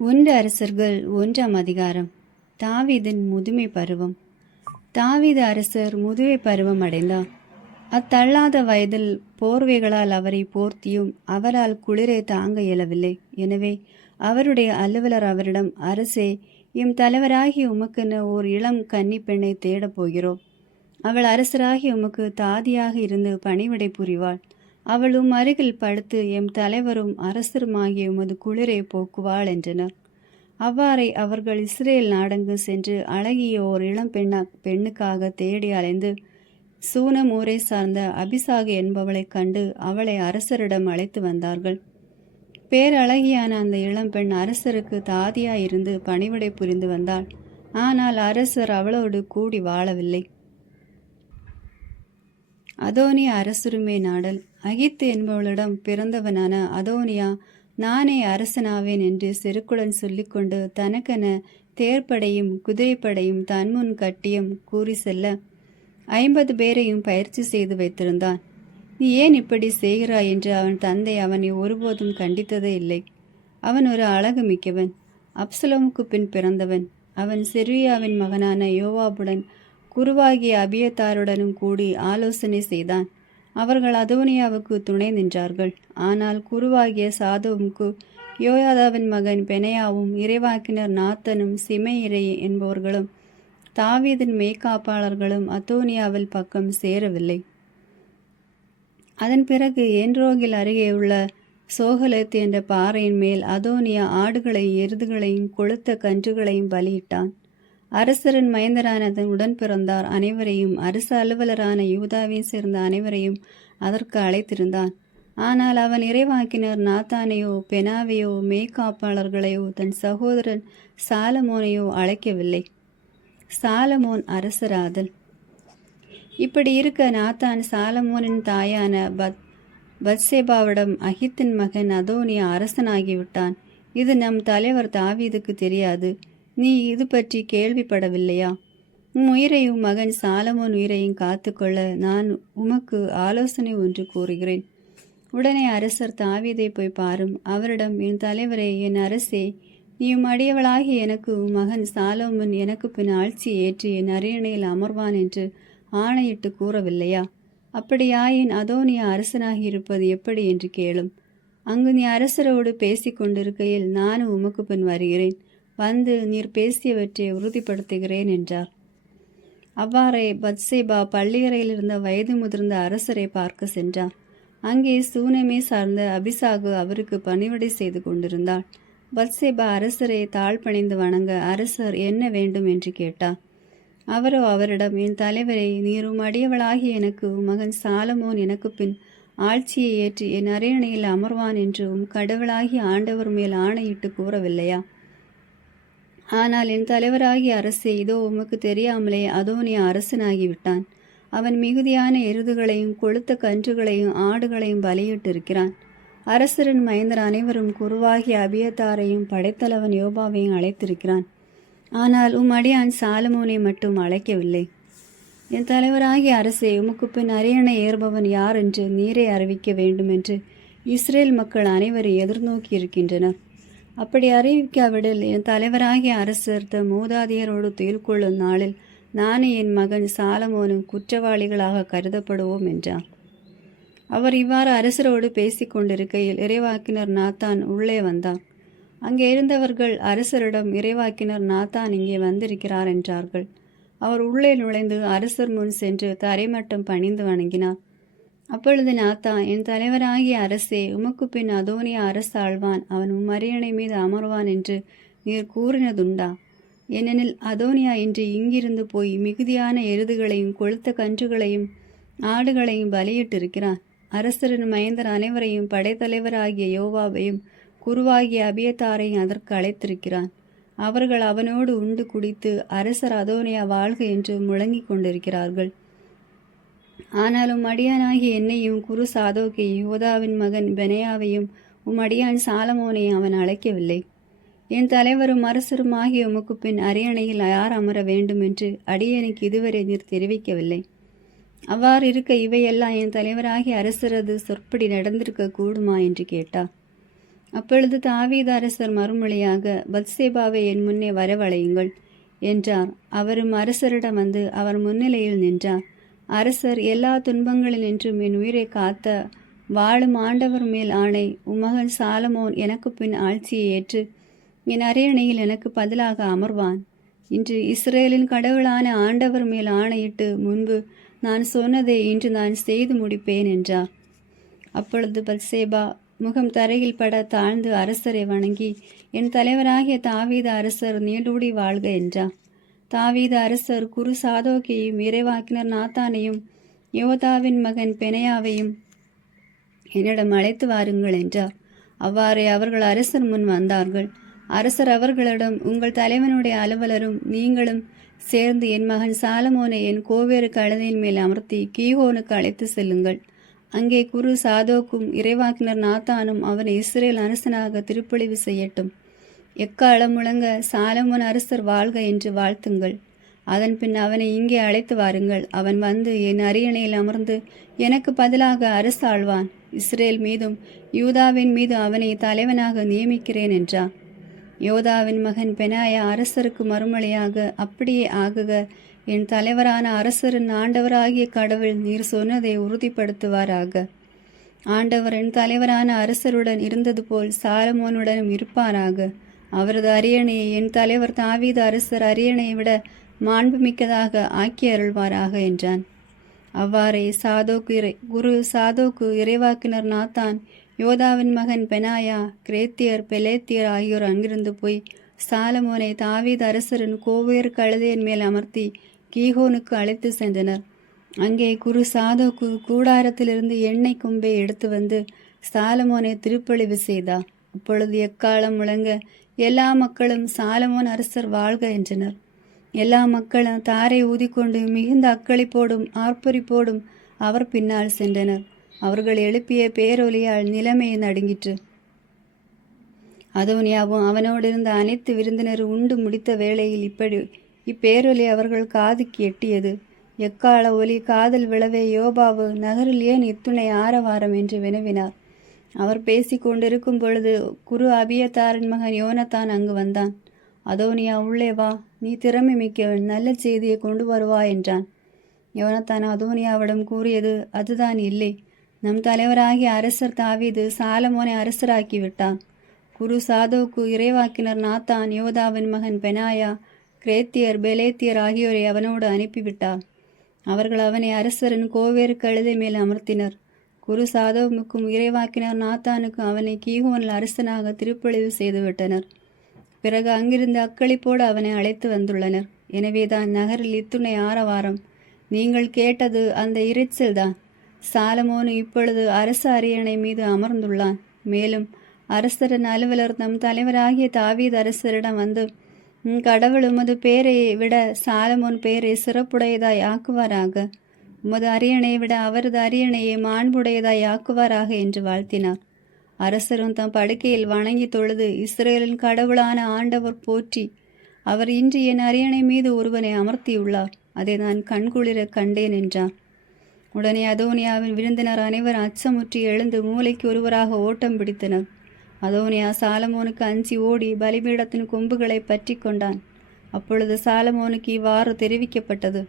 ஒன்று அரசர்கள் 1ஆம் அதிகாரம். தாவீதின் முதுமை பருவம். தாவீது அரசர் முதுமை பருவம் அடைந்தார். அத்தள்ளாத வயதில் போர்வைகளால் அவரை போர்த்தியும் அவரால் குளிரை தாங்க இயலவில்லை. எனவே அவருடைய அலுவலர் அவரிடம், அரசே, எம் தலைவராகி உமக்கென ஓர் இளம் கன்னி பெண்ணை தேடப் போகிறோம். அவள் அரசராகி உமக்கு தாதியாக இருந்து பணிவிடை புரிவாள். அவள் அருகில் படுத்து எம் தலைவரும் அரசருமாகிய உமது குளிரை போக்குவாள் என்றனர். அவ்வாறே அவர்கள் இஸ்ரேல் நாடெங்கு சென்று அழகிய ஓர் இளம் பெண்ணுக்காக தேடி அலைந்து சூனம் ஊரை சார்ந்த அபிசாகு என்பவளைக் கண்டு அவளை அரசரிடம் அழைத்து வந்தார்கள். பேரழகியான அந்த இளம்பெண் அரசருக்கு தாதியாயிருந்து பணிவிடை புரிந்து வந்தாள். ஆனால் அரசர் அவளோடு கூடி வாழவில்லை. அதோனியா அரசருமே நாடல். அகித்து என்பவளிடம் பிறந்தவனான அதோனியா, நானே அரசனாவேன் என்று செருக்குடன் சொல்லிக்கொண்டு தனக்கென தேர்ப்படையும் குதிரைப்படையும் தன்முன் கட்டியம் கூறி செல்ல 50 பேரையும் பயிற்சி செய்து வைத்திருந்தான். நீ ஏன் இப்படி செய்கிறாய் என்று அவன் தந்தை அவனை ஒருபோதும் கண்டித்ததே இல்லை. அவன் ஒரு அழகு மிக்கவன், அப்சலோமுக்கு பின் பிறந்தவன். அவன் செருயாவின் மகனான யோவாபுடன் குருவாகிய அபியத்தாருடனும் கூடி ஆலோசனை செய்தான். அவர்கள் அதோனியாவுக்கு துணை நின்றார்கள். ஆனால் குருவாகிய சாதோமுக்கு யோயாதாவின் மகன் பெனையாவும் இறைவாக்கினர் நாத்தனும் சிமெயிரை என்பவர்களும் தாவீதின் மேய்க்காப்பாளர்களும் அதோனியாவில் பக்கம் சேரவில்லை. அதன் பிறகு என்ரோகில் அருகே உள்ள சோகலத் என்ற பாறையின் மேல் அதோனியா ஆடுகளையும் எருதுகளையும் கொழுத்த கன்றுகளையும் பலியிட்டான். அரசரின் மைந்தரான அதன் உடன் பிறந்தார் அனைவரையும் அரசு அலுவலரான யூதாவை சேர்ந்த அனைவரையும் அதற்கு அழைத்திருந்தான். ஆனால் அவன் இறைவாக்கினர் நாத்தானையோ பெனாவையோ மேய்க்காப்பாளர்களையோ தன் சகோதரன் சாலமோனையோ அழைக்கவில்லை. சாலமோன் அரசராதல். இப்படி இருக்க நாத்தான் சாலமோனின் தாயான பத்சேபாவிடம், அகித்தின் மகன் அதோனியா அரசனாகிவிட்டான். இது நம் தலைவர் தாவீதுக்கு தெரியாது. நீ இது பற்றி கேள்விப்படவில்லையா? உம் உயிரையும் மகன் சாலமோன் உயிரையும் காத்துக்கொள்ள நான் உமக்கு ஆலோசனை ஒன்று கூறுகிறேன். உடனே அரசர் தாவீதை போய் பாரும். அவரிடம், என் தலைவரே, என் அரசே, நீயும் அடியவளாகி எனக்கு உம் மகன் சாலமோன் எனக்கு பின் ஆட்சியை ஏற்றி என் அரியணையில் அமர்வான் என்று ஆணையிட்டு கூறவில்லையா? அப்படியாயின் அதோனியா அரசனாகி இருப்பது எப்படி என்று கேளும். அங்கு நீ அரசரோடு பேசிக்கொண்டிருக்கையில் நானும் உமக்கு பின் வருகிறேன். வந்து நீர் பேசியவற்றை உறுதிப்படுத்துகிறேன் என்றார். அவ்வாறே பத்சேபா பள்ளியறையில் இருந்த வயது முதிர்ந்த அரசரை பார்க்க சென்றார். அங்கே சூனமே சார்ந்த அபிசாகு அவருக்கு பணிவிடை செய்து கொண்டிருந்தாள். பத்சேபா அரசரை தாழ்பணிந்து வணங்க அரசர் என்ன வேண்டும் என்று கேட்டார். அவரோ அவரிடம், என் தலைவரை, நீரும் அடியவளாகி எனக்கு மகன் சாலமோன் எனக்கு பின் ஆட்சியை ஏற்றி என் அரியணையில் அமர்வான் என்று கடவுளாகி ஆண்டவர் மேல் ஆணையிட்டு கூறவில்லையா? ஆனால் என் தலைவராகிய அரசே, இதோ உமக்கு தெரியாமலே அதோனியா அரசனாகிவிட்டான். அவன் மிகுதியான எருதுகளையும் கொழுத்த கன்றுகளையும் ஆடுகளையும் பலியிட்டிருக்கிறான். அரசரின் மைந்தர் அனைவரும் குருவாகிய அபியத்தாரையும் படைத்தலைவன் யோபாவையும் அழைத்திருக்கிறான். ஆனால் அடியான் சாலமோனை மட்டும் அழைக்கவில்லை. என் தலைவராகிய அரசே, உமக்கு பின் அரியணை ஏறுபவன் யார் என்று நீரே அறிவிக்க வேண்டும் என்று இஸ்ரேல் மக்கள் அனைவரும் எதிர்நோக்கி இருக்கின்றனர். அப்படி அறிவிக்காவிடில் என் தலைவராகிய அரசர் தம் மூதாதையரோடு துயில் கொள்ளும் நாளில் நானே என் மகன் சாலமோனும் குற்றவாளிகளாக கருதப்படுவோம் என்றார். அவர் இவ்வாறு அரசரோடு பேசி கொண்டிருக்கையில் இறைவாக்கினர் நாத்தான் உள்ளே வந்தார். அங்கே இருந்தவர்கள் அரசரிடம், இறைவாக்கினர் நாத்தான் இங்கே வந்திருக்கிறார் என்றார்கள். அவர் உள்ளே நுழைந்து அரசர் முன் சென்று தரைமட்டம் பணிந்து வணங்கினார். அப்பொழுது நாத்தான், என் தலைவராகிய அரசே, உமக்கு பின் அதோனியா அரசு ஆழ்வான், அவன் அரியணை மீது அமர்வான் என்று நீர் கூறினதுண்டா? ஏனெனில் அதோனியா இன்று இங்கிருந்து போய் மிகுதியான எருதுகளையும் கொழுத்த கன்றுகளையும் ஆடுகளையும் பலியிட்டிருக்கிறான். அரசரின் மைந்தர் அனைவரையும் படைத்தலைவராகிய யோவாவையும் குருவாகிய அபியத்தாரையும் அதற்கு அழைத்திருக்கிறான். அவர்கள் அவனோடு உண்டு குடித்து அரசர் அதோனியா வாழ்க என்று முழங்கிக் கொண்டிருக்கிறார்கள். ஆனாலும் அடியானாகிய என்னையும் குரு சாதோக்கையும் யோதாவின் மகன் பெனையாவையும் அடியான் சாலமோனையும் அவன் அழைக்கவில்லை. என் தலைவரும் அரசரும் ஆகிய உமக்கு பின் அரியணையில் யார் அமர வேண்டும் என்று அடியனுக்கு இதுவரை நீர் தெரிவிக்கவில்லை. அவ்வாறு இருக்க இவையெல்லாம் என் தலைவராகிய அரசரது சொற்படி நடந்திருக்க கூடுமா என்று கேட்டார். அப்பொழுது தாவீது அரசர் மறுமொழியாக, பத்சேபாவை என் முன்னே வரவழையுங்கள் என்றார். அவரும் அரசரிடம் வந்து அவர் முன்னிலையில் நின்றார். அரசர், எல்லா துன்பங்களினின்றும் என் உயிரை காத்த வாழும் ஆண்டவர் மேல் ஆணை, உம்மகன் சாலமோன் எனக்கு பின் ஆட்சியை ஏற்று என் அரியணையில் எனக்கு பதிலாக அமர்வான். இன்று இஸ்ரேலின் கடவுளான ஆண்டவர் மேல் ஆணையிட்டு முன்பு நான் சொன்னதை இன்று நான் செய்து முடிப்பேன் என்றார். அப்பொழுது பத்சேபா முகம் தரையில் பட தாழ்ந்து அரசரை வணங்கி, என் தலைவராகிய தாவீது அரசர் நீடூடி வாழ்க என்றார். தாவீது அரசர் குரு சாதோக்கையும் இறைவாக்கினர் நாத்தானையும் யோதாவின் மகன் பெனையாவையும் என்னிடம் அழைத்து வாருங்கள் என்றார். அவ்வாறே அவர்கள் அரசர் முன் வந்தார்கள். அரசர் அவர்களிடம், உங்கள் தலைவனுடைய அலுவலரும் நீங்களும் சேர்ந்து என் மகன் சாலமோனை என் கோவேறு கழுதையின் மேல் அமர்த்தி கீகோனுக்கு அழைத்து செல்லுங்கள். அங்கே குரு சாதோக்கும் இறைவாக்கினர் நாத்தானும் அவனை இஸ்ரேல் அரசனாக திருப்பொழிவு செய்யட்டும். எக்காலம் முழங்க சாலமோன் அரசர் வாழ்க என்று வாழ்த்துங்கள். அதன் பின் அவனை இங்கே அழைத்து வாருங்கள். அவன் வந்து என் அரியணையில் அமர்ந்து எனக்கு பதிலாக அரசாழ்வான். இஸ்ரேல் மீதும் யூதாவின் மீது அவனை தலைவனாக நியமிக்கிறேன் என்றார். யோதாவின் மகன் பெனாயா அரசருக்கு மறுமொழியாக, அப்படியே ஆகுக. என் தலைவரான அரசரின் ஆண்டவராகிய கடவுள் நீர் சொன்னதை உறுதிப்படுத்துவாராக. ஆண்டவர் என் தலைவரான அரசருடன் இருந்தது போல் சாலமோனுடனும் இருப்பாராக. அவரது அரியணையை என் தலைவர் தாவீது அரசர் அரியணையை விட மாண்புமிக்கதாக ஆக்கி அருள்வாராக என்றான். அவ்வாறே குரு சாதோக்கு இறைவாக்கினர் நாத்தான், யோதாவின் மகன் பெனாயா, கிரேத்தியர் பெலேத்தியர் ஆகியோர் அங்கிருந்து போய் சாலமோனை தாவீது அரசரின் கோவேறு கழுதையின் மேல் அமர்த்தி கீகோனுக்கு அழைத்து சென்றனர். அங்கே குரு சாதோக்கு கூடாரத்திலிருந்து எண்ணெய் கொம்பை எடுத்து வந்து சாலமோனை திருப்பொழிவு செய்தார். அப்பொழுது எக்காலம் முழங்க எல்லா மக்களும் சாலமோன் அரசர் வாழ்க என்றனர். எல்லா மக்களும் தாரை ஊதிக்கொண்டு மிகுந்த அக்களிப்போடும் ஆர்ப்பரிப்போடும் அவர் பின்னால் சென்றனர். அவர்கள் எழுப்பிய பேரொலியால் நிலைமை நடுங்கிற்று. அதோனியாவும் அவனோடு இருந்த அனைத்து விருந்தினரும் உண்டு முடித்த வேளையில் இப்பேரொலி அவர்கள் காதுக்கு எட்டியது. எக்கால ஒலி காதல் விழவே யோபாவு, நகரில் ஏன் இத்துணை ஆரவாரம் என்று வினவினார். அவர் பேசி கொண்டிருக்கும் பொழுது குரு அபியத்தாரின் மகன் யோனத்தான் அங்கு வந்தான். அதோனியா, உள்ளே வா, நீ திறமை மிக்கவன், நல்ல செய்தியை கொண்டு வருவா என்றான். யோனத்தான் அதோனியாவிடம் கூறியது, அதுதான் இல்லை. நம் தலைவராகிய அரசர் தாவீது சாலமோனை அரசராக்கி விட்டான். குரு சாதோக்கு இறைவாக்கினர் நாத்தான், யோதாவின் மகன் பெனாயா, கிரேத்தியர் பெலேத்தியர் ஆகியோரை அவனோடு அனுப்பிவிட்டார். அவர்கள் அவனை அரசரின் கோவேறு கழுதை மேல் அமர்த்தினர். குரு சாதோவுக்கும் இறைவாக்கினர் நாத்தானுக்கும் அவனை கீகோனில் அரசனாக திருப்பொழிவு செய்துவிட்டனர். பிறகு அங்கிருந்து அக்களிப்போடு அவனை அழைத்து வந்துள்ளனர். எனவேதான் நகரில் இத்துணை ஆரவாரம். நீங்கள் கேட்டது அந்த இரைச்சல்தான். சாலமோனு இப்பொழுது அரச அரியணை மீது அமர்ந்துள்ளான். மேலும் அரசரின் அலுவலர் தம் தலைவராகிய தாவீது அரசரிடம் வந்து, கடவுள் உமது பேரை விட சாலமோன் பேரை சிறப்புடையதாய் ஆக்குவாராக. உமது அரியணையை விட அவரது அரியணையை மாண்புடையதாய் ஆக்குவாராக என்று வாழ்த்தினார். அரசரும் தம் படுக்கையில் வணங்கி தொழுது, இஸ்ரேலின் கடவுளான ஆண்டவர் போற்றி, அவர் இன்று என் அரியணை மீது ஒருவனை அமர்த்தியுள்ளார். அதை நான் கண்குளிர கண்டேன் என்றார். உடனே அதோனியாவின் விருந்தினர் அனைவர் அச்சமுற்றி எழுந்து மூளைக்கு ஒருவராக ஓட்டம் பிடித்தனர். அதோனியா சாலமோனுக்கு அஞ்சி ஓடி பலிபீடத்தின் கொம்புகளை பற்றி கொண்டான். அப்பொழுது சாலமோனுக்கு இவ்வாறு தெரிவிக்கப்பட்டது.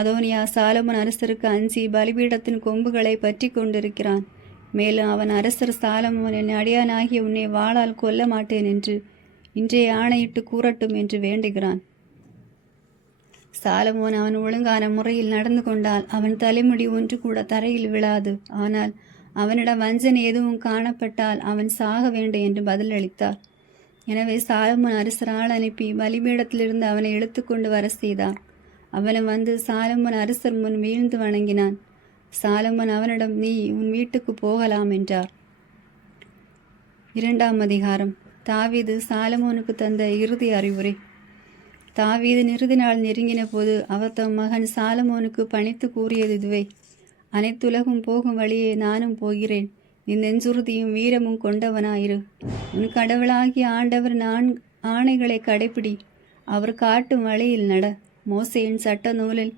அதோனியா சாலமோன் அரசருக்கு அஞ்சி பலிபீடத்தின் கொம்புகளை பற்றி கொண்டிருக்கிறான். மேலும் அவன் அரசர் சாலமோன், என் அடியானாகிய உன்னை வாளால் கொல்ல மாட்டேன் என்று இன்றே ஆணையிட்டு கூறட்டும் என்று வேண்டுகிறான். சாலமோன் அவன் ஒழுங்கான முறையில் நடந்து கொண்டால் அவன் தலைமுடி ஒன்று கூட தரையில் விழாது. ஆனால் அவனிடம் வஞ்சனை எதுவும் காணப்பட்டால் அவன் சாக வேண்டும் என்று பதிலளித்தார். எனவே சாலமோன் அரசர் ஆள் அனுப்பி பலிபீடத்திலிருந்து அவனை இழுத்து கொண்டு வர செய்தார். அவனும் வந்து சாலமோன் அரசர் முன் வீழ்ந்து வணங்கினான். சாலமோன் அவனிடம், நீ உன் வீட்டுக்கு போகலாம் என்றார். 2ஆம் அதிகாரம். தாவீது சாலமோனுக்கு தந்த இறுதி அறிவுரை. தாவீது இறுதி நாள் நெருங்கின போது அவர் தம் மகன் சாலமோனுக்கு பணித்து கூறியது இதுவே: அனைத்துலகும் போகும் வழியே நானும் போகிறேன். நீ நெஞ்சுறுதியும் வீரமும் கொண்டவனாயிரு. உன் கடவுளாகிய ஆண்டவர் ஆணைகளை கடைப்பிடி. அவர் காட்டும் வழியில் நட. மோசேயின் சட்ட நூலில்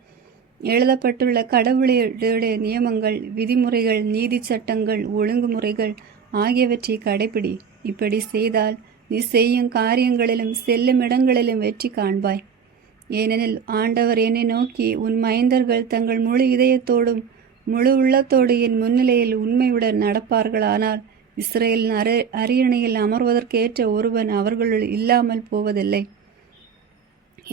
எழுதப்பட்டுள்ள கடவுளுடைய நியமங்கள், விதிமுறைகள், நீதி சட்டங்கள், ஒழுங்குமுறைகள் ஆகியவற்றை கடைப்பிடி. இப்படி செய்தால் நீ செய்யும் காரியங்களிலும் செல்லும் இடங்களிலும் வெற்றி காண்பாய். ஏனெனில் ஆண்டவர் என்னை நோக்கி, உன் மைந்தர்கள் தங்கள் முழு இதயத்தோடும் முழு உள்ளத்தோடு என் முன்னிலையில் உண்மையுடன் நடப்பார்களானால் இஸ்ரேலின் அரியணையில் அமர்வதற்கேற்ற ஒருவன் அவர்களுள் இல்லாமல் போவதில்லை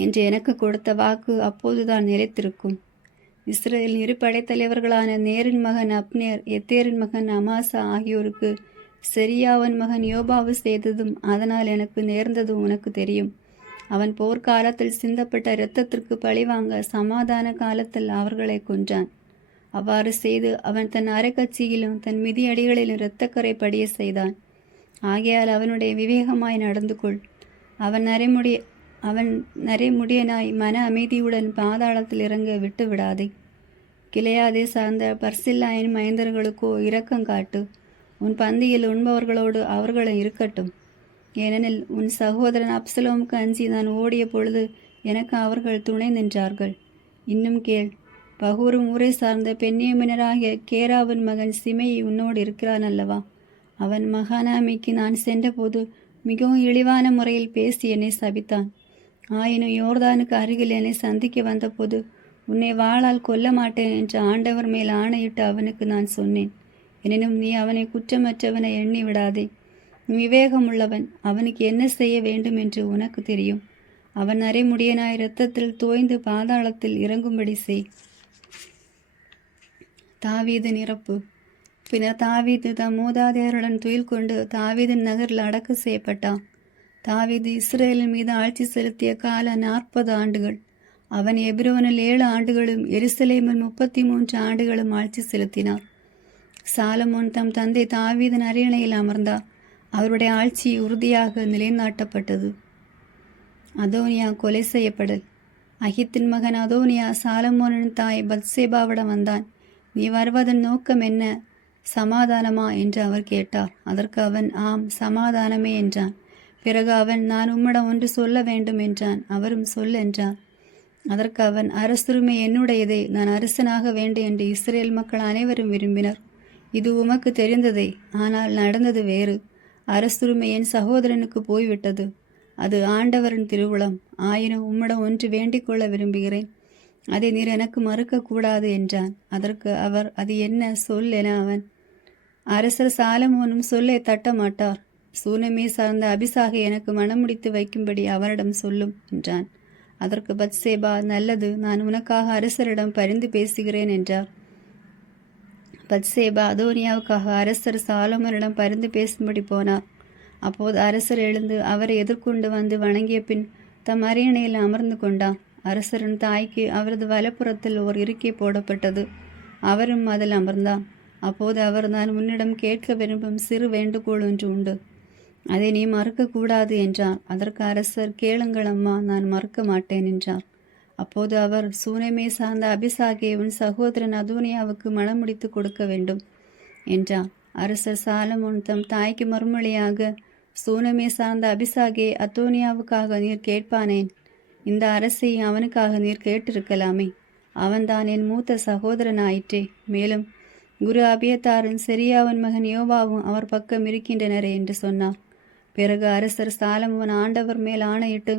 என்று எனக்கு கொடுத்த வாக்கு அப்போதுதான் நிலைத்திருக்கும். இஸ்ரேலின் இரு படைத்தலைவர்களான நேரின் மகன் அப்னேர், எத்தேரின் மகன் அமாசா ஆகியோருக்கு செரியாவின் மகன் யோபாவு செய்ததும் அதனால் எனக்கு நேர்ந்ததும் உனக்கு தெரியும். அவன் போர்க்காலத்தில் சிந்தப்பட்ட இரத்தத்திற்கு பழிவாங்க சமாதான காலத்தில் அவர்களை கொன்றான். அவ்வாறு செய்து அவன் தன் அரைக்கட்சியிலும் தன் மிதியடிகளிலும் இரத்தக்கரை படிய செய்தான். ஆகையால் அவனுடைய விவேகமாய் நடந்து கொள். அவன் நரைமுடியனாய் மன அமைதியுடன் பாதாளத்தில் இறங்க விட்டு விடாதே. கிளையாதே சார்ந்த பர்சில்லாயின் மைந்தர்களுக்கோ இரக்கம் காட்டு. உன் பந்தியில் உண்பவர்களோடு அவர்களும் இருக்கட்டும். ஏனெனில் உன் சகோதரன் அப்சலோமுக்கு அஞ்சி நான் ஓடிய பொழுது எனக்கு அவர்கள் துணை நின்றார்கள். இன்னும் கேள், பகூரும் ஊரை சார்ந்த பென்யமினராகிய கேராவின் மகன் சிமையை உன்னோடு இருக்கிறான் அல்லவா? அவன் மகானாமிக்கு நான் சென்றபோது மிகவும் இழிவான முறையில் பேசி என்னை சபித்தான். ஆயினும் யோர்தானுக்கு அருகில் என்னை சந்திக்க வந்தபோது உன்னை வாளால் கொல்ல மாட்டேன் என்று ஆண்டவர் மேல் ஆணையிட்டு அவனுக்கு நான் சொன்னேன். எனினும் நீ அவனை குற்றமற்றவனை எண்ணி விடாதே. நீ விவேகமுள்ளவன். அவனுக்கு என்ன செய்ய வேண்டும் என்று உனக்கு தெரியும். அவன் நரைமுடியனாய் இரத்தத்தில் தோய்ந்து பாதாளத்தில் இறங்கும்படி செய். தாவீது இறப்பு. பின்னர் தாவீது தம் மூதாதையருடன் துயில் கொண்டு தாவீதின் நகரில் அடக்க செய்யப்பட்டான். தாவீது இஸ்ரேலின் மீது ஆட்சி செலுத்திய கால 40 ஆண்டுகள். அவன் எபிரோனில் 7 ஆண்டுகளும் எருசலேமில் 33 ஆண்டுகளும் ஆட்சி செலுத்தினார். சாலமோன் தம் தந்தை தாவீதின் அரியணையில் அமர்ந்தார். அவருடைய ஆட்சி உறுதியாக நிலைநாட்டப்பட்டது. அதோனியா கொலை செய்யப்படல். அகித்தின் மகன் அதோனியா சாலமோனின் தாய் பத்சேபாவிடம் வந்தான். நீ வருவதன் நோக்கம் என்ன? சமாதானமா என்று அவர் கேட்டார். அதற்கு அவன், ஆம், சமாதானமே என்றான். பிறகு அவன், நான் உம்மிடம் ஒன்று சொல்ல வேண்டும் என்றான். அவரும் சொல் என்றார். அதற்கு அவன், அரசுரிமை என்னுடையதே, நான் அரசனாக வேண்டும் என்று இஸ்ரேல் மக்கள் அனைவரும் விரும்பினர். இது உமக்கு தெரிந்ததே. ஆனால் நடந்தது வேறு. அரசுரிமை என் சகோதரனுக்கு போய்விட்டது. அது ஆண்டவரின் திருவுளம். ஆயினும் உம்மிடம் ஒன்று வேண்டிக் கொள்ள விரும்புகிறேன். அதை நீர் எனக்கு மறுக்கக்கூடாது என்றான். அதற்கு அவர், அது என்ன? சொல் என அவன். அரசர் சாலமோனும் சொல்லை தட்ட மாட்டார். சூனமே சார்ந்த அபிசாகை எனக்கு மணமுடித்து வைக்கும்படி அவரிடம் சொல்லும் என்றான். அதற்கு பத்சேபா, நல்லது, நான் உனக்காக அரசரிடம் பரிந்து பேசுகிறேன் என்றார். பத்சேபா அதோனியாவுக்காக அரசர் சாலமோனிடம் பரிந்து பேசும்படி போனார். அப்போது அரசர் எழுந்து அவரை எதிர்கொண்டு வந்து வணங்கிய பின் தம் அரியணையில் அமர்ந்து கொண்டார். அரசரின் தாய்க்கு அவரது வலப்புறத்தில் ஓர் இருக்கை போடப்பட்டது. அவரும் அதில் அமர்ந்தார். அப்போது அவர், நான் உன்னிடம் கேட்க விரும்பும் சிறு வேண்டுகோள் ஒன்று உண்டு. அதை நீ மறுக்கக்கூடாது என்றார். அதற்கு அரசர், கேளுங்கள் அம்மா, நான் மறுக்க மாட்டேன் என்றார். அப்போது அவர், சூனமே சார்ந்த அபிசாகை உன் சகோதரன் அதோனியாவுக்கு மணமுடித்து கொடுக்க வேண்டும் என்றார். அரசர் சாலமோன் தம் தாய்க்கு மறுமொழியாக, சூனமே சார்ந்த அபிசாகே, அதோனியாவுக்காக நீர் கேட்பானேன்? இந்த அரசை அவனுக்காக நீர் கேட்டிருக்கலாமே. அவன்தான் என் மூத்த சகோதரன் ஆயிற்றே. மேலும் குரு அபியத்தாரும் செரியாவின் மகன் யோபாவும் அவர் பக்கம் இருக்கின்றனரே என்று சொன்னார். பிறகு அரசர் சாலமோன் ஆண்டவர் மேல் ஆணையிட்டு,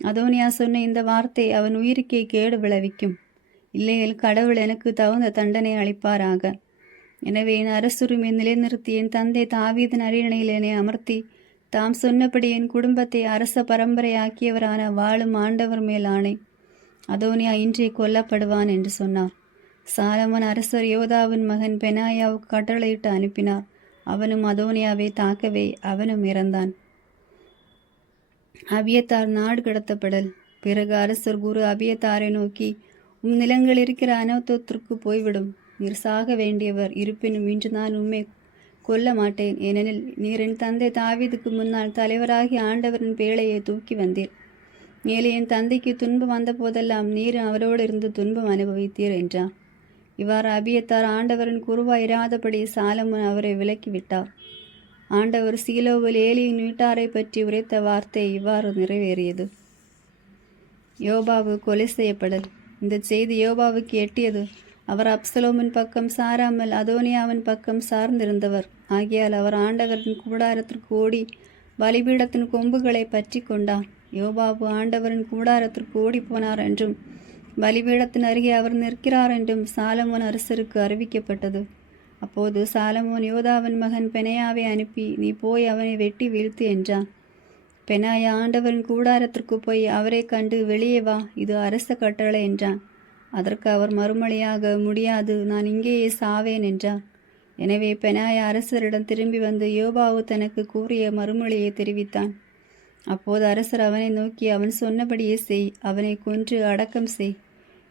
அதோனியா சொன்ன இந்த வார்த்தை அவன் உயிருக்கே கேடு விளைவிக்கும். இல்லையில் கடவுள் எனக்கு தகுந்த தண்டனை அளிப்பாராக. எனவே என் அரசுரிமை நிலைநிறுத்தி என் தந்தை தாவீதின் அரியணையில் என்னை அமர்த்தி தாம் சொன்னபடி என் குடும்பத்தை அரச பரம்பரையாக்கியவரான வாழும் ஆண்டவர் மேல் ஆணை, அதோனியா இன்றே கொல்லப்படுவான் என்று சொன்னார். சாலமோன் அரசர் யோதாவின் மகன் பெனாயாவுக்கு கட்டளையிட்டு அனுப்பினார். அவனும் அதோனியாவை தாக்கவே அவனும் இறந்தான். அபியத்தார் நாடு கடத்தப்படல். பிறகு அரசர் குரு அபியத்தாரை நோக்கி, நிலங்கள் இருக்கிற அனோத்திற்கு போய்விடும். நீர் சாக வேண்டியவர். இருப்பினும் இன்று நான் உம்மை கொல்ல மாட்டேன். ஏனெனில் நீர் என் தந்தை தாவீதுக்கு முன்னால் தலைவராகி ஆண்டவரின் பேழையை தூக்கி வந்தீர். மேலே என் தந்தைக்கு துன்பம் வந்த போதெல்லாம் நீர் அவரோடு இருந்து துன்பம் அனுபவித்தீர் என்றார். இவ்வாறு அபியத்தார் ஆண்டவரின் குருவாய் இராதபடி சாலமோன் அவரை விலக்கிவிட்டார். ஆண்டவர் சீலோவில் ஏலியின் வீட்டாரை பற்றி உரைத்த வார்த்தை இவ்வாறு நிறைவேறியது. யோபாவு கொலை செய்யப்படல். இந்த செய்தி யோபாவுக்கு எட்டியது. அவர் அப்சலோமின் பக்கம் சாராமல் அதோனியாவின் பக்கம் சார்ந்திருந்தவர். ஆகையால் அவர் ஆண்டவரின் கூடாரத்திற்கு ஓடி பலிபீடத்தின் கொம்புகளை பற்றி கொண்டார். யோபாபு ஆண்டவரின் கூடாரத்திற்கு ஓடிப்போனார் என்றும் பலிபீடத்தின் அருகே அவர் நிற்கிறார் என்றும் சாலமோன் அரசருக்கு அறிவிக்கப்பட்டது. அப்போது சாலமோன் யோதாவின் மகன் பெனாயாவை அனுப்பி, நீ போய் அவனை வெட்டி வீழ்த்து என்றான். பெனாயா ஆண்டவரின் கூடாரத்திற்கு போய் அவரை கண்டு, வெளியே வா, இது அரச கட்டளை என்றான். அதற்கு அவர் மறுமொழியாக, முடியாது, நான் இங்கேயே சாவேன் என்றார். எனவே பெனாயா அரசரிடம் திரும்பி வந்து யோபாவு தனக்கு கூறிய மறுமொழியை தெரிவித்தான். அப்போது அரசர் அவனை நோக்கி, அவன் சொன்னபடியே செய், அவனை கொன்று அடக்கம் செய்.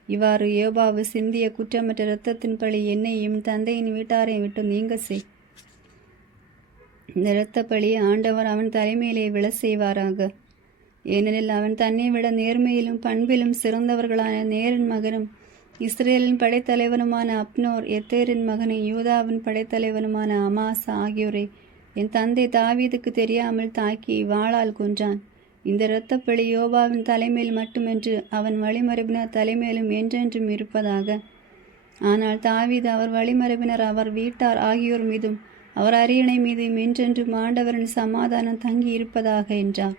இவ்வாறு யோபாவு சிந்திய குற்றமற்ற இரத்தத்தின் பழி என்னையும் தந்தையின் வீட்டாரையும் விட்டு நீங்க செய். இந்த இரத்த பழி ஆண்டவர் அவன் தலைமையிலே விழ செய்வாராக. ஏனெனில் அவன் தன்னை விட நேர்மையிலும் பண்பிலும் சிறந்தவர்களான நேரின் மகனும் இஸ்ரேலின் படைத்தலைவனுமான அப்னோர், எத்தேரின் மகனை யூதாவின் படைத்தலைவனுமான அமாசா ஆகியோரை என் தந்தை தாவீதுக்கு தெரியாமல் தாக்கி வாளால் கொன்றான். இந்த இரத்தப்பழி யோபாவின் தலைமையில் மட்டுமென்று அவன் வழிமரபினர் தலைமையிலும் என்றென்றும் இருப்பதாக. ஆனால் தாவீது அவர் வழிமரபினர் அவர் வீட்டார் ஆகியோர் மீதும் அவர் அரியணை மீதும் என்றென்றும் ஆண்டவரின் சமாதானம் தங்கி இருப்பதாக என்றார்.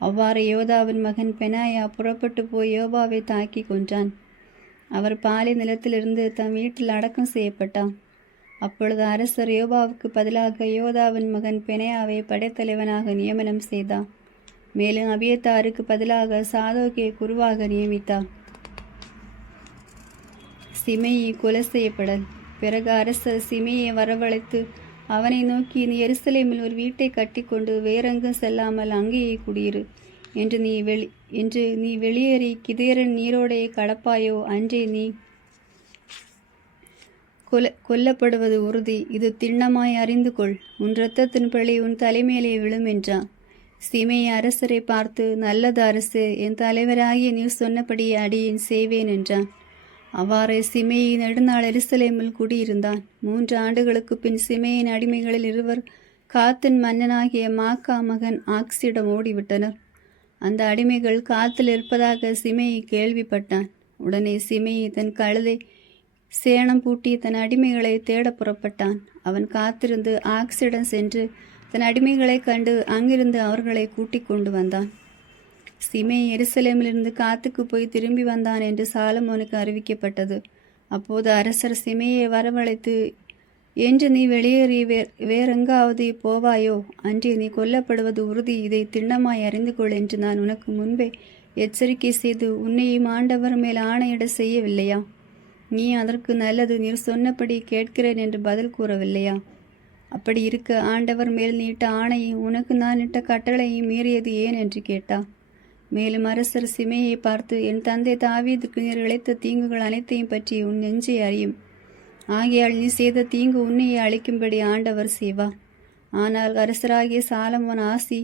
அவ்வாறு யோதாவின் மகன் பெனாயா புறப்பட்டு போய் யோபாவை தாக்கி கொன்றான். அவர் பாலை நிலத்திலிருந்து தம் வீட்டில் அடக்கம் செய்யப்பட்டான். அப்பொழுது அரசர் யோபாவுக்கு பதிலாக யோதாவின் மகன் பெனாயாவை படைத்தலைவனாக நியமனம் செய்தார். மேலும் அபியத்தாருக்கு பதிலாக சாதோக்கை குருவாக நியமித்தார். சிமேயி கொலை செய்யப்படல். பிறகு அரசர் சிமேயை வரவழைத்து அவனை நோக்கி, நீ எருசலேமில் ஒரு வீட்டை கட்டிக்கொண்டு வேறெங்கும் செல்லாமல் அங்கேயே குடியிரு. என்று நீ வெளியேறி கிதேரன் நீரோடையை கடப்பாயோ, அன்றே நீ கொல்லப்படுவது உறுதி. இது திண்ணமாய் அறிந்து கொள். உன் இரத்தத்தின் பழி உன் தலைமையிலே விழும் என்றான். சிமேயி அரசரை பார்த்து, நல்லது அரசே, என் தலைவராகிய நீ சொன்னபடியே அடியேன் செய்வேன் என்றான். அவ்வாறே சிமேயி நெடுநாள் எருசலேமில் குடியிருந்தான். 3 ஆண்டுகளுக்கு பின் சிமேயின் அடிமைகளில் இருவர் காத்தின் மன்னனாகிய மாக்கா மகன் ஆக்சிடம் ஓடிவிட்டனர். அந்த அடிமைகள் காத்தில் இருப்பதாக சிமேயி கேள்விப்பட்டான். உடனே சிமேயி தன் கழுதை சேணம் பூட்டி தன் அடிமைகளை தேட புறப்பட்டான். அவன் காத்திருந்து ஆக்சிடம் சென்று தன் அடிமைகளை கண்டு அங்கிருந்து அவர்களை கூட்டிக் கொண்டு வந்தான். சிமேயி எருசலேமிலிருந்து காத்துக்கு போய் திரும்பி வந்தான் என்று சாலமோனுக்கு அறிவிக்கப்பட்டது. அப்போது அரசர் சிமேயை வரவழைத்து, என்று நீ வெளியேறி வேறெங்காவது போவாயோ, அன்றே நீ கொல்லப்படுவது உறுதி. இதை திண்ணமாய் அறிந்து கொள் என்று நான் உனக்கு முன்பே எச்சரிக்கை செய்து உன்னையும் ஆண்டவர் மேல் ஆணையிட செய்யவில்லையா? நீ அதற்கு நல்லது, நீர் சொன்னபடி கேட்கிறேன் என்று பதில் கூறவில்லையா? அப்படி இருக்க ஆண்டவர் மேல் நீட்ட ஆணையை உனக்கு நான் இட்ட கட்டளையை மீறியது ஏன் என்று கேட்டார். மேலும் அரசர் சிமேயை பார்த்து, என் தந்தை தாவீதுக்கு நீர் இழைத்த தீங்குகள் அனைத்தையும் பற்றி உன் நெஞ்சை அறியும். ஆகையால் நீ செய்த தீங்கு உன்னையே அழிக்கும்படி ஆண்டவர் செய்வார். ஆனால் அரசராகிய சாலமோன் ஆசி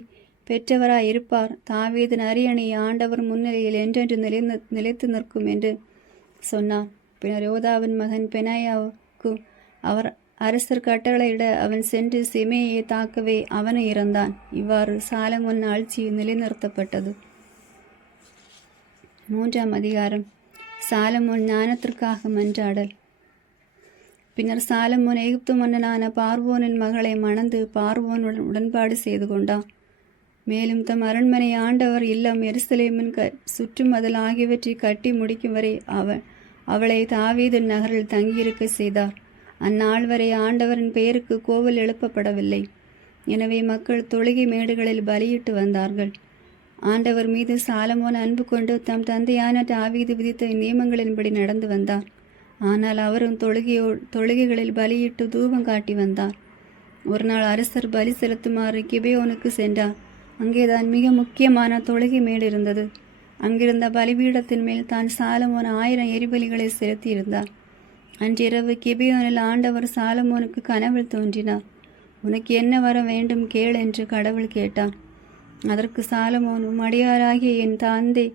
பெற்றவராய் இருப்பார். தாவீதின் அரியணை ஆண்டவர் முன்னிலையில் என்றென்று நிலைத்து நிற்கும் என்று சொன்னார். பின்னர் யோதாவின் மகன் பெனாயாவுக்கு அவர் அரசர் கட்டளையிட அவன் சென்று சிமேயை தாக்கவே அவனை இறந்தான். இவ்வாறு சாலமோன் ஆட்சி நிலைநிறுத்தப்பட்டது. 3ஆம் அதிகாரம். சாலமோன் ஞானத்திற்காக மன்றாடல். பின்னர் சாலமோன் எகிப்து மன்னனான பார்வோனின் மகளை மணந்து பார்வோனுடன் உடன்பாடு செய்து கொண்டான். மேலும் தம் அரண்மனை, ஆண்டவர் இல்லம், எருசலேமின் சுற்றுமதில் ஆகியவற்றை கட்டி முடிக்கும் வரை அவளை தாவீதின் நகரில் தங்கியிருக்க செய்தார். அந்நாள் வரை ஆண்டவரின் பெயருக்கு கோவில் எழுப்பப்படவில்லை. எனவே மக்கள் தொழுகை மேடுகளில் பலியிட்டு வந்தார்கள். ஆண்டவர் மீது சாலமோன் அன்பு கொண்டு தம் தந்தையான தாவீது விதித்த நியமங்களின்படி நடந்து வந்தார். ஆனால் அவரும் தொழுகைகளில் பலியிட்டு தூபம் காட்டி வந்தார். ஒரு நாள் அரசர் பலி செலுத்துமாறு கிபேயோனுக்கு சென்றார். அங்கேதான் மிக முக்கியமான தொழுகை மேடு இருந்தது. அங்கிருந்த பலிபீடத்தின் மேல் தான் சாலமோன் 1000 எரிபலிகளை செலுத்தியிருந்தார். அன்றிரவு கிபேயோனில் ஆண்டவர் சாலமோனுக்கு கனவில் தோன்றினார். உனக்கு என்ன வர வேண்டும் கேள் என்று கடவுள் கேட்டார். அதற்கு சாலமோன், அடியாராகிய என் தந்தை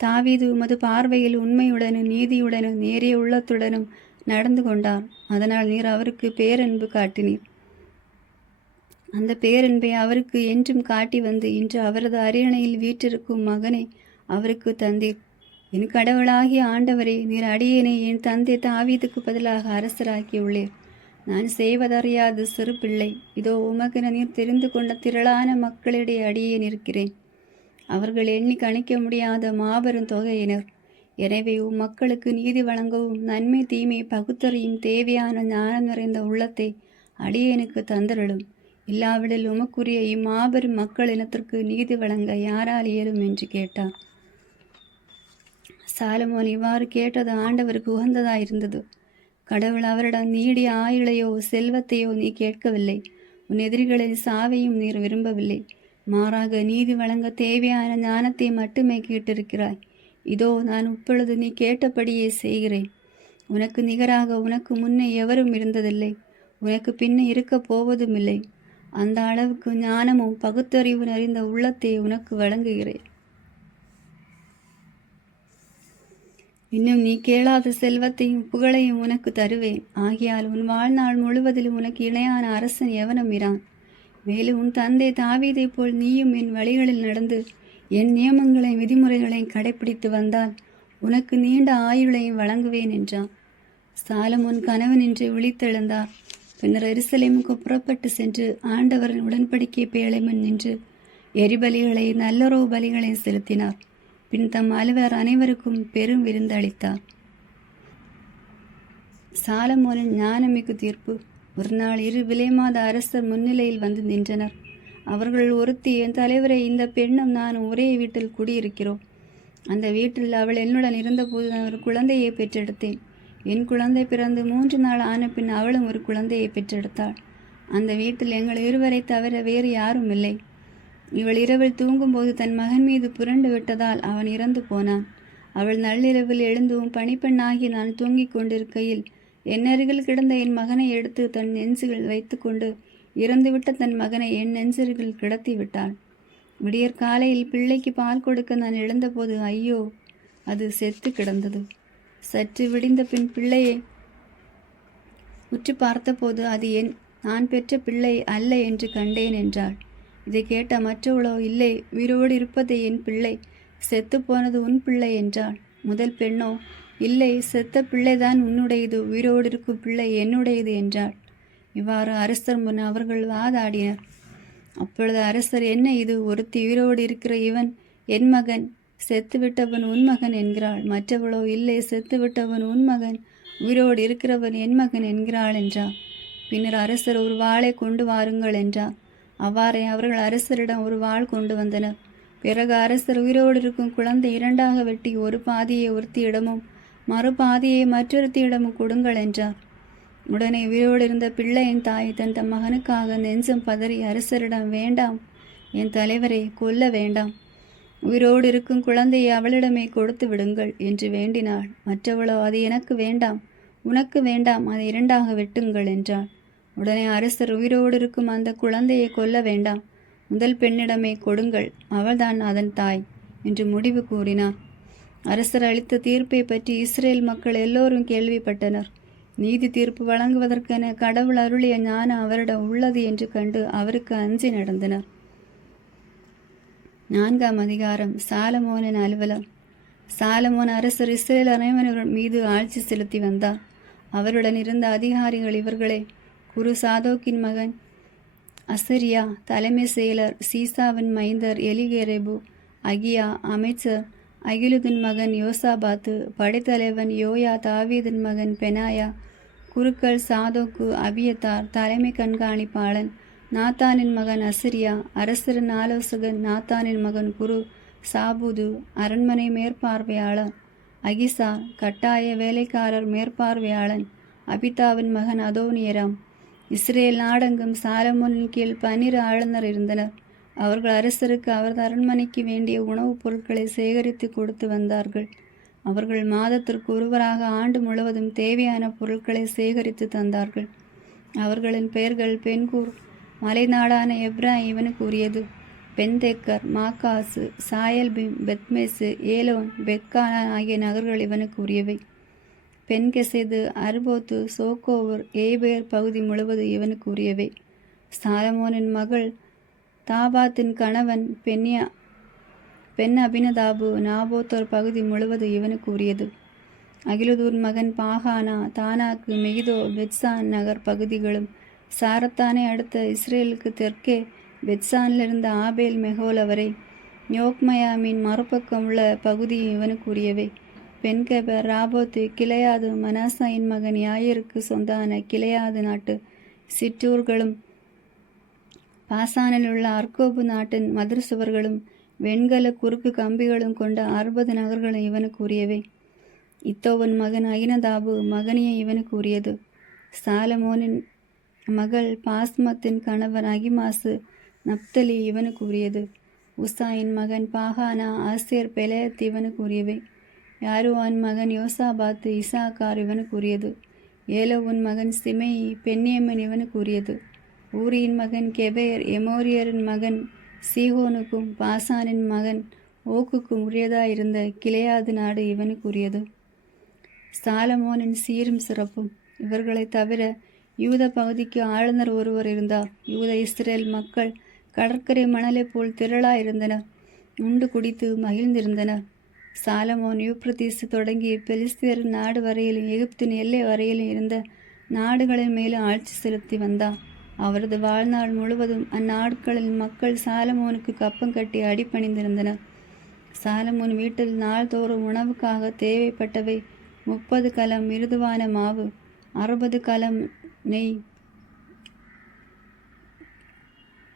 தாவீது உமது பார்வையில் உண்மையுடனும் நீதியுடனும் நேரிய உள்ளத்துடனும் நடந்து கொண்டார். அதனால் நீர் அவருக்கு பேரன்பு காட்டினீர். அந்த பேரன்பை அவருக்கு என்றும் காட்டி வந்து இன்று அவரது அரியணையில் வீற்றிருக்கும் மகனை அவருக்கு தந்தீர். என் கடவுளாகிய ஆண்டவரே, நீர் அடியேனை என் தந்தை தாவீதுக்கு பதிலாக அரசராக்கியுள்ளீர். நான் செய்வதறியாத சிறு பிள்ளை. இதோ உமக்கென நீர் தெரிந்து கொண்ட திரளான மக்களிடையே அடியேன் இருக்கிறேன். அவர்கள் எண்ணி கணிக்க முடியாத மாபெரும் தொகையினர். எனவே மக்களுக்கு நீதி வழங்கவும் நன்மை தீமை பகுத்தறியும் தேவையான ஞானம் நிறைந்த உள்ளத்தை அடியேனுக்கு தந்தருளும். இல்லாவிடில் உமக்குரிய இம்மாபெரும் மக்கள் இனத்திற்கு நீதி வழங்க யாரால் இயலும் என்று கேட்டார். சாலமோன் இவ்வாறு கேட்டது ஆண்டவருக்கு உகந்ததாயிருந்தது. கடவுள் அவரிடம் நீடிய ஆயுளையோ செல்வத்தையோ நீ கேட்கவில்லை, உன் எதிரிகளின் சாவையும் நீர் விரும்பவில்லை. மாறாக நீதி வழங்க தேவையான ஞானத்தை மட்டுமே கேட்டிருக்கிறாய். இதோ நான் இப்பொழுது நீ கேட்டபடியே செய்கிறேன். உனக்கு நிகராக உனக்கு முன்னே எவரும் இருந்ததில்லை, உனக்கு பின்னே இருக்கப் போவதும் இல்லை. அந்த அளவுக்கு ஞானமும் பகுத்தறிவு நிறைந்த உள்ளத்தை உனக்கு வழங்குகிறேன். இன்னும் நீ கேளாத செல்வத்தையும் புகழையும் உனக்கு தருவேன். ஆகையால் உன் வாழ்நாள் முழுவதிலும் உனக்கு இணையான அரசன் எவனும் இரான். மேலும் உன் தந்தை தாவீதை போல் நீயும் என் வழிகளில் நடந்து என் நியமங்களை விதிமுறைகளை கடைப்பிடித்து வந்தால் உனக்கு நீண்ட ஆயுளையும் வழங்குவேன் என்றான். சாலமோன் கணவனின்றி விழித்தெழுந்தார். பின்னர் எருசலேமுக்கு புறப்பட்டு சென்று ஆண்டவரின் உடன்படிக்கை பேழைமன் நின்று எரிபலிகளை நல்லுறவு பலிகளை செலுத்தினார். பின் தம் அலுவலர் அனைவருக்கும் பெரும் விருந்தளித்தார். சாலமோனின் ஞானமிகு தீர்ப்பு. ஒரு நாள் இரு விலைமாத அரசர் முன்னிலையில் வந்து நின்றனர். அவர்கள் ஒருத்தி, என் தலைவரை, இந்த பெண்ணும் நானும் ஒரே வீட்டில் குடியிருக்கிறோம். அந்த வீட்டில் அவள் என்னுடன் இருந்தபோது நான் ஒரு குழந்தையை பெற்றெடுத்தேன். என் குழந்தை பிறந்து 3 நாள் ஆன பின் அவளும் ஒரு குழந்தையை பெற்றெடுத்தாள். அந்த வீட்டில் எங்கள் இருவரை தவிர வேறு யாரும் இல்லை. இவள் இரவில் தூங்கும்போது தன் மகன் மீது புரண்டு விட்டதால் அவன் இறந்து போனான். அவள் நள்ளிரவில் எழுந்தும் பணிப்பெண்ணாகி நான் தூங்கிக் கொண்டிருக்கையில் என்னருகில் கிடந்த என் மகனை எடுத்து தன் நெஞ்சில் வைத்து கொண்டு இறந்துவிட்ட தன் மகனை என் நெஞ்சருகில் கிடத்தி விட்டாள். விடியற் காலையில் பிள்ளைக்கு பால் கொடுக்க நான் எழுந்தபோது ஐயோ, அது செத்து கிடந்தது. சற்று விடிந்த பின் பிள்ளையை உற்று பார்த்தபோது அது நான் பெற்ற பிள்ளை அல்ல என்று கண்டேன் என்றாள். இதை கேட்ட மற்றவளோ, இல்லை, உயிரோடு இருப்பதே என் பிள்ளை, செத்து போனது உன் பிள்ளை என்றாள். முதல் பெண்ணோ, இல்லை, செத்த பிள்ளைதான் உன்னுடையது, உயிரோடு இருக்கும் பிள்ளை என்னுடையது என்றாள். இவ்வாறு அரசர் முன் அவர்கள் வாதாடினர். அப்பொழுது அரசர், என்ன இது, ஒருத்தி உயிரோடு இருக்கிற இவன் என் மகன், செத்துவிட்டவன் உன் மகன் என்கிறாள். மற்றவளோ, இல்லை, செத்துவிட்டவன் உன் மகன், உயிரோடு இருக்கிறவன் என் மகன் என்கிறாள் என்றார். பின்னர் அரசர், ஒரு வாளை கொண்டு வாருங்கள் என்றார். அவ்வாறே அவர்கள் அரசரிடம் ஒரு வாள் கொண்டு வந்தனர். பிறகு அரசர் உயிரோடு இருக்கும் குழந்தை 2ஆக வெட்டி ஒரு பாதியை ஒருத்தியிடமும் மறு பாதியை மற்றொருத்தியிடமும் கொடுங்கள் என்றார். உடனே உயிரோடு இருந்த பிள்ளையின் தாய் தன் மகனுக்காக நெஞ்சம் பதறி அரசரிடம், வேண்டாம் என் தலைவரை, கொல்ல வேண்டாம், உயிரோடு இருக்கும் குழந்தையை அவளிடமே கொடுத்து விடுங்கள் என்று வேண்டினாள். மற்றவளோ, அது எனக்கு வேண்டாம், உனக்கு வேண்டாம், அதை 2ஆக வெட்டுங்கள் என்றாள். உடனே அரசர், உயிரோடு இருக்கும் அந்த குழந்தையை கொல்ல வேண்டாம், முதல் பெண்ணிடமே கொடுங்கள், அவள்தான் அதன் தாய் என்று முடிவு கூறினார். அரசர் அளித்த தீர்ப்பை பற்றி இஸ்ரேல் மக்கள் எல்லோரும் கேள்விப்பட்டனர். நீதி தீர்ப்பு வழங்குவதற்கென கடவுள் அருளிய ஞானம் அவரிடம் உள்ளது என்று கண்டு அவருக்கு அஞ்சி நடந்தனர். 4ஆம் அதிகாரம். சாலமோனின் அலுவலர். சாலமோன் அரசர் இஸ்ரேல் அனைவரின் மீது ஆட்சி செலுத்தி வந்தார். அவருடன் இருந்த அதிகாரிகள் இவர்களே: குரு சாதோக்கின் மகன் அசரியா, தலைமை செயலர் சீசாவின் மைந்தர் எலிகேரேபு, அகியா அமைச்சர், அகிலுதின் மகன் யோசாபாத்து, படைத்தலைவன் யோயா, தாவீதின் மகன் பெனாயா, குருக்கள் சாதோக்கு, அபியத்தார், தலைமை கண்காணிப்பாளன் நாத்தானின் மகன் அசரியா, அரசரின் ஆலோசகன் நாத்தானின் மகன் குரு சாபுது, அரண்மனை மேற்பார்வையாளர் அகிசா, கட்டாய வேலைக்காரர் மேற்பார்வையாளன் அபிதாவின் மகன் அதோனியராம். இஸ்ரேல் நாடெங்கும் சாலமோனின் கீழ் 12 ஆளுநர் இருந்தனர். அவர்கள் அரசருக்கு அவரது அரண்மனைக்கு வேண்டிய உணவுப் பொருட்களை சேகரித்து கொடுத்து வந்தார்கள். அவர்கள் மாதத்திற்கு ஒருவராக ஆண்டு முழுவதும் தேவையான பொருட்களை சேகரித்து தந்தார்கள். அவர்களின் பெயர்கள்: பென்கூர் மலைநாடான எப்ராயிம் இவனுக்கு உரியது, பென்தேக்கர், மாக்காசு, சாயல்பீம், பெத்மேசு, ஏலோன், பெத்கானான் ஆகிய நகர்கள் இவனுக்கு உரியவை. பென்கெசெது, அர்போத்து, சோக்கோவர், ஏபேர் பகுதி முழுவதும் இவனுக்கு உரியவை. சாலமோனின் மகள் தாபாத்தின் கணவன் பென்யா பெண் அபினதாபு நாபோத்தோர் பகுதி முழுவதும் இவனுக்கு உரியது. அகிலுதூர் மகன் பாகானா தானாக்கு மெகிதோ பெட்சான் நகர் பகுதிகளும், சாரத்தானை அடுத்த இஸ்ரேலுக்கு தெற்கே பெட்சானிலிருந்த ஆபேல் மெகோல வரை யோக்மயாமின் மறுபக்கம் உள்ள பகுதி இவனுக்கு உரியவை. பென்கெபர் ராபோத்து கிளையாது மனாசாயின் மகன் யாயிருக்கு சொந்தான கிளையாது நாட்டு சிற்றூர்களும், பாசானில் உள்ள அர்கோபு நாட்டின் மதிர் சுவர்களும் வெண்கல குறுக்கு கம்பிகளும் கொண்ட 60 நகர்களும் இவனுக்கு உரியவை. இத்தோவன் மகன் அகினதாபு மகனிய இவனுக்கு உரியது. சாலமோனின் மகள் பாஸ்மத்தின் கணவன் அகிமாசு நப்தலி இவனுக்கு உரியது. உசாயின் மகன் பாகானா ஆசேர் பெலேத் இவனுக்கு உரியவை. யாருவான் மகன் யோசாபாத்து இசாக்கார் இவனுக்கு உரியது. ஏலோவின் மகன் சிமெயி பென்யமின் இவனுக்கு உரியது. ஊரியின் மகன் கெபேர் எமோரியரின் மகன் சீகோனுக்கும் பாசானின் மகன் ஓக்குக்கும் உரியதாயிருந்த கிளையாது நாடு இவனுக்கு உரியது. சாலமோனின் சீரும் சிறப்பும். இவர்களை தவிர யூத பகுதிக்கு ஆளுநர் ஒருவர் இருந்தார். யூத இஸ்ரேல் மக்கள் கடற்கரை மணலை போல் திரளாயிருந்தனர், உண்டு குடித்து மகிழ்ந்திருந்தனர். சாலமோன் யூப்ரதீசு தொடங்கி பெலிஸ்தியரின் நாடு வரையிலும் எகிப்தின் எல்லை வரையிலும் இருந்த நாடுகளின் மேலும் ஆட்சி செலுத்தி வந்தார். அவரது வாழ்நாள் முழுவதும் அந்நாட்களில் மக்கள் சாலமோனுக்கு கப்பம் கட்டி அடிபணிந்திருந்தனர். சாலமோன் வீட்டில் நாள்தோறும் உணவுக்காக தேவைப்பட்டவை 30 கலம் மிருதுவான மாவு, 60 கலம் நெய்,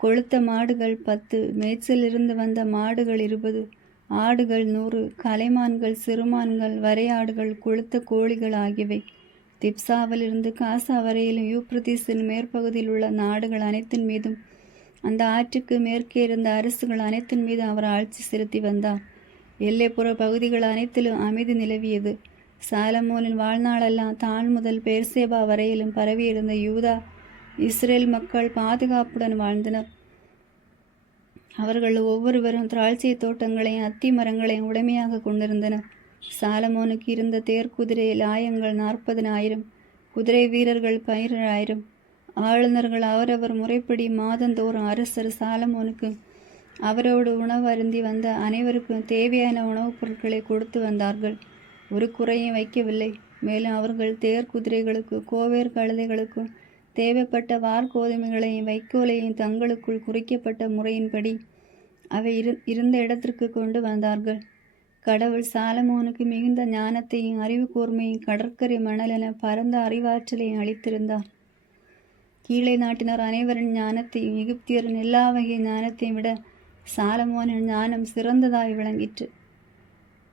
கொழுத்த மாடுகள் 10, மேய்ச்சலிருந்து வந்த மாடுகள் 20, ஆடுகள் 100, கலைமான்கள், சிறுமான்கள், வரையாடுகள், கொழுத்த கோழிகள் ஆகியவை. திப்சாவிலிருந்து காசா வரையிலும் யூப்ரதீசின் மேற்பகுதியில் உள்ள நாடுகள் அனைத்தின் மீதும் அந்த ஆற்றுக்கு மேற்கே இருந்த அரசுகள் அனைத்தின் மீதும் அவர் ஆட்சி செலுத்தி வந்தார். எல்லைப்புற பகுதிகள் அனைத்திலும் அமைதி நிலவியது. சாலமோனின் வாழ்நாளெல்லாம் தான் முதல் பெர்சேபா வரையிலும் பரவியிருந்த யூதா இஸ்ரேல் மக்கள் பாதுகாப்புடன் வாழ்ந்தனர். அவர்கள் ஒவ்வொருவரும் திராட்சை தோட்டங்களையும் அத்தி மரங்களையும் உடைமையாக கொண்டிருந்தனர். சாலமோனுக்கு இருந்த தேர்க்குதிரை லாயங்கள் 40,000, குதிரை வீரர்கள் 12,000. ஆளுநர்கள் அவரவர் முறைப்படி மாதந்தோறும் அரசர் சாலமோனுக்கு அவரோடு உணவு அருந்தி வந்த அனைவருக்கும் தேவையான உணவுப் பொருட்களை கொடுத்து வந்தார்கள். ஒரு குறையும் வைக்கவில்லை. மேலும் அவர்கள் தேர் குதிரைகளுக்கு கோவேர் கழுதைகளுக்கும் தேவைப்பட்ட வார்கோதுமைகளையும் வைக்கோலையும் தங்களுக்குள் குறிக்கப்பட்ட முறையின்படி அவை இருந்த இடத்திற்கு கொண்டு வந்தார்கள். கடவுள் சாலமோனுக்கு மிகுந்த ஞானத்தையும் அறிவு கூர்மையும் கடற்கரை மணலென பரந்த அறிவாற்றலையும் அளித்திருந்தார். கீழே நாட்டினர் அனைவரின் ஞானத்தையும் எகிப்தியரின் எல்லா வகை ஞானத்தையும் விட சாலமோனின் ஞானம் சிறந்ததாய் விளங்கிற்று.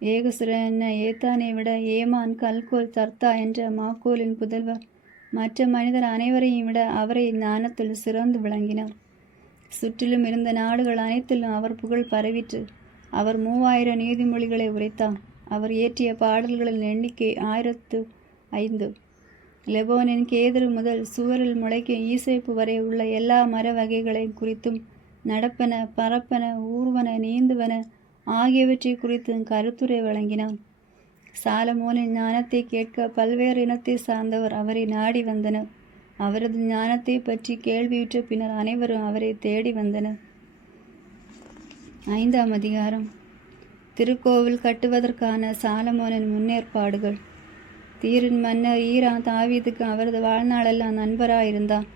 ஏகசுர என்ன ஏத்தானை விட ஏமான் கல்கோல் தர்த்தா என்ற மாக்கோலின் புதல்வர் மற்ற மனிதர் அனைவரையும் விட அவரை ஞானத்தில் சிறந்து விளங்கினார். சுற்றிலும் இருந்த நாடுகள் அனைத்திலும் அவர் புகழ் பரவிற்று. அவர் 3000 நீதிமொழிகளை உரைத்தார். அவர் இயற்றிய பாடல்களின் எண்ணிக்கை 1005. லெபோனின் கேதுரு முதல் சுவரில் முளைக்கும் ஈசைப்பு வரை உள்ள எல்லா மர வகைகளை குறித்தும் நடப்பன, பரப்பன, ஊர்வன, நீந்துவன ஆகியவற்றை குறித்தும் கருத்துரை வழங்கினார். சாலமோனின் ஞானத்தை கேட்க பல்வேறு இனத்தை சார்ந்தவர் அவரை நாடி வந்தனர். அவரது ஞானத்தை பற்றி கேள்வியுற்ற பின்னர் அனைவரும் அவரை தேடி வந்தனர். 5ஆம் அதிகாரம். திருக்கோவில் கட்டுவதற்கான சாலமோனின் முன்னேற்பாடுகள். தீரின் மன்னர் ஈரா தாவீதுக்கு அவரது வாழ்நாளெல்லாம் நண்பராயிருந்தார்.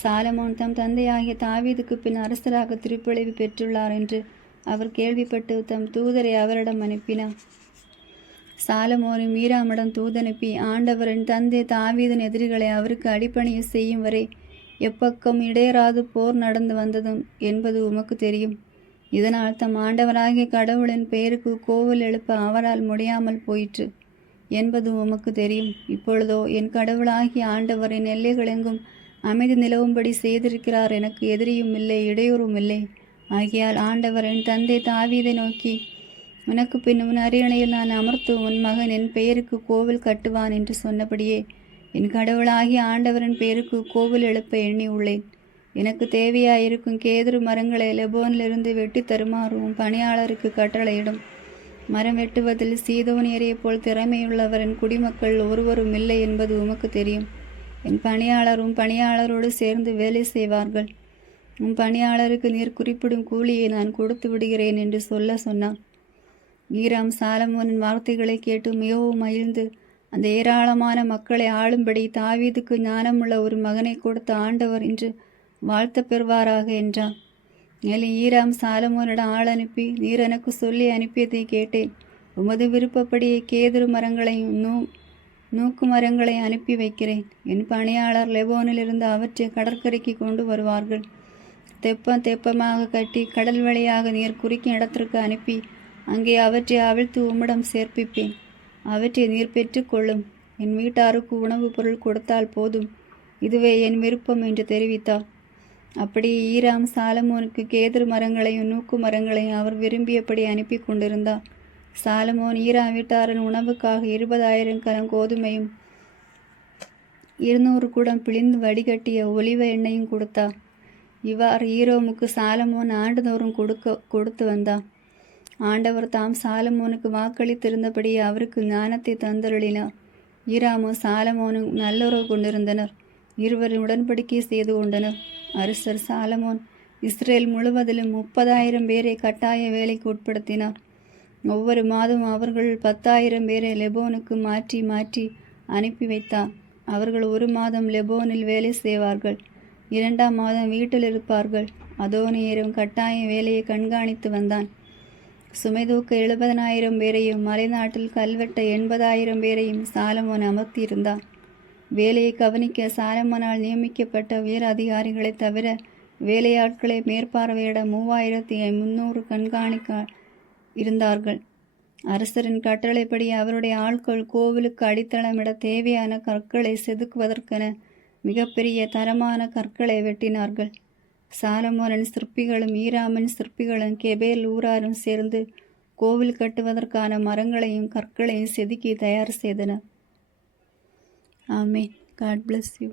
சாலமோன் தம் தந்தையாகிய தாவீதுக்கு பின் அரசராக திருப்பொழிவு பெற்றுள்ளார் என்று அவர் கேள்விப்பட்டு தம் தூதரை அவரிடம் அனுப்பினார். சாலமோனும் ஈராமிடம் தூதனுப்பி, ஆண்டவரின் தந்தை தாவீதின் எதிரிகளை அவருக்கு அடிப்பணிய செய்யும் வரை எப்பக்கம் இடையராது போர் நடந்து வந்ததும் என்பது உமக்கு தெரியும். இதனால் தம் ஆண்டவராகிய கடவுளின் பெயருக்கு கோவில் எழுப்ப அவரால் முடியாமல் போயிற்று என்பது உமக்கு தெரியும். இப்பொழுதோ என் கடவுளாகிய ஆண்டவரின் எல்லைகளெங்கும் அமைதி நிலவும்படி செய்திருக்கிறார். எனக்கு எதிரியும் இல்லை, இடையூறும் இல்லை. ஆகையால் ஆண்டவர் என் தந்தை தாவீதை நோக்கி, உனக்கு பின் உன் அரியணையில் நான் அமர்த்து உன் மகன் என் பெயருக்கு கோவில் கட்டுவான் என்று சொன்னபடியே என் கடவுளாகிய ஆண்டவரின் பெயருக்கு கோவில் எழுப்ப எண்ணி உள்ளேன். எனக்கு தேவையாயிருக்கும் கேதுரு மரங்களை லெபோனிலிருந்து வெட்டி தருமாறு உன் பணியாளருக்கு கட்டளையிடும். மரம் வெட்டுவதில் சீதோனியரைப் போல் திறமையுள்ளவர் என் குடிமக்கள் ஒருவரும் இல்லை என்பது உமக்கு தெரியும். என் பணியாளரும் பணியாளரோடு சேர்ந்து வேலை செய்வார்கள். உன் பணியாளருக்கு நீர் குறிப்பிடும் கூலியை நான் கொடுத்து விடுகிறேன் என்று சொன்னான். ஈராம் சாலமோனின் வார்த்தைகளை கேட்டு மிகவும் மகிழ்ந்து, அந்த ஏராளமான மக்களை ஆளும்படி தாவீதுக்கு ஞானமுள்ள ஒரு மகனை கொடுத்த ஆண்டவர் இன்று வாழ்த்த பெறுவாராக என்றான். மேலும் ஈராம் சாலமோனிடம் ஆள் அனுப்பி, நீர் எனக்கு சொல்லி அனுப்பியதை கேட்டேன். உமது விருப்பப்படியே கேதுரு மரங்களையும் நூக்கு மரங்களையும் அனுப்பி வைக்கிறேன். என் பணியாளர் லெபோனிலிருந்து அவற்றை கடற்கரைக்கு கொண்டு வருவார்கள். தெப்பமாக கட்டி கடல் வழியாக நீர் குறிக்கும் இடத்திற்கு அனுப்பி அங்கே அவற்றை அவிழ்த்து உம்மிடம் சேர்ப்பிப்பேன். அவற்றை நீர் பெற்றுக்கொள்ளும். என் வீட்டாருக்கு உணவுப் பொருள் கொடுத்தால் போதும். இதுவே என் விருப்பம் என்று தெரிவித்தார். அப்படியே ஈராம் சாலமோனுக்கு கேதுரு மரங்களையும் நூக்கு மரங்களையும் அவர் விரும்பியபடி அனுப்பி கொண்டிருந்தார். சாலமோன் ஈராம் வீட்டாரின் உணவுக்காக 20,000 கலம் கோதுமையும் 200 குடம் பிழிந்து வடிகட்டிய ஒலிவ எண்ணெயும் கொடுத்தார். இவ்வாறு ஈரோமுக்கு சாலமோன் ஆண்டுதோறும் கொடுத்து வந்தார். ஆண்டவர் தாம் சாலமோனுக்கு வாக்களித்திருந்தபடி அவருக்கு ஞானத்தை தந்தருளினார். ஈராமும் சாலமோனும் நல்லுறவு கொண்டிருந்தனர். இருவரும் உடன்படிக்கை செய்து கொண்டனர். அரசர் சாலமோன் இஸ்ரேல் முழுவதிலும் 30,000 பேரை கட்டாய வேலைக்கு உட்படுத்தினார். ஒவ்வொரு மாதமும் அவர்கள் 10,000 பேரை லெபோனுக்கு மாற்றி மாற்றி அனுப்பி வைத்தார். அவர்கள் 1 மாதம் லெபோனில் வேலை செய்வார்கள், 2ஆம் மாதம் வீட்டில் இருப்பார்கள். அதோனியரும் கட்டாய வேலையை கண்காணித்து வந்தான். சுமைதூக்க 70,000 பேரையும் மலைநாட்டில் கல்வெட்ட 80,000 பேரையும் சாலமோன் அமர்த்தியிருந்தான். வேலையை கவனிக்க சாலமோனால் நியமிக்கப்பட்ட உயர் அதிகாரிகளை தவிர வேலையாட்களை மேற்பார்வையிட 3,300 கண்காணிக்க இருந்தார்கள். அரசரின் கட்டளைப்படி அவருடைய ஆட்கள் கோவிலுக்கு அடித்தளமிட தேவையான கற்களை செதுக்குவதற்கென மிகப்பெரிய தரமான கற்களை வெட்டினார்கள். சாலமோனின் சிற்பிகளும் ஈராமின் சிற்பிகளும் கெபேல் ஊராரும் சேர்ந்து கோவில் கட்டுவதற்கான மரங்களையும் கற்களையும் செதுக்கி தயார் செய்தனர். ஆமென். God bless you.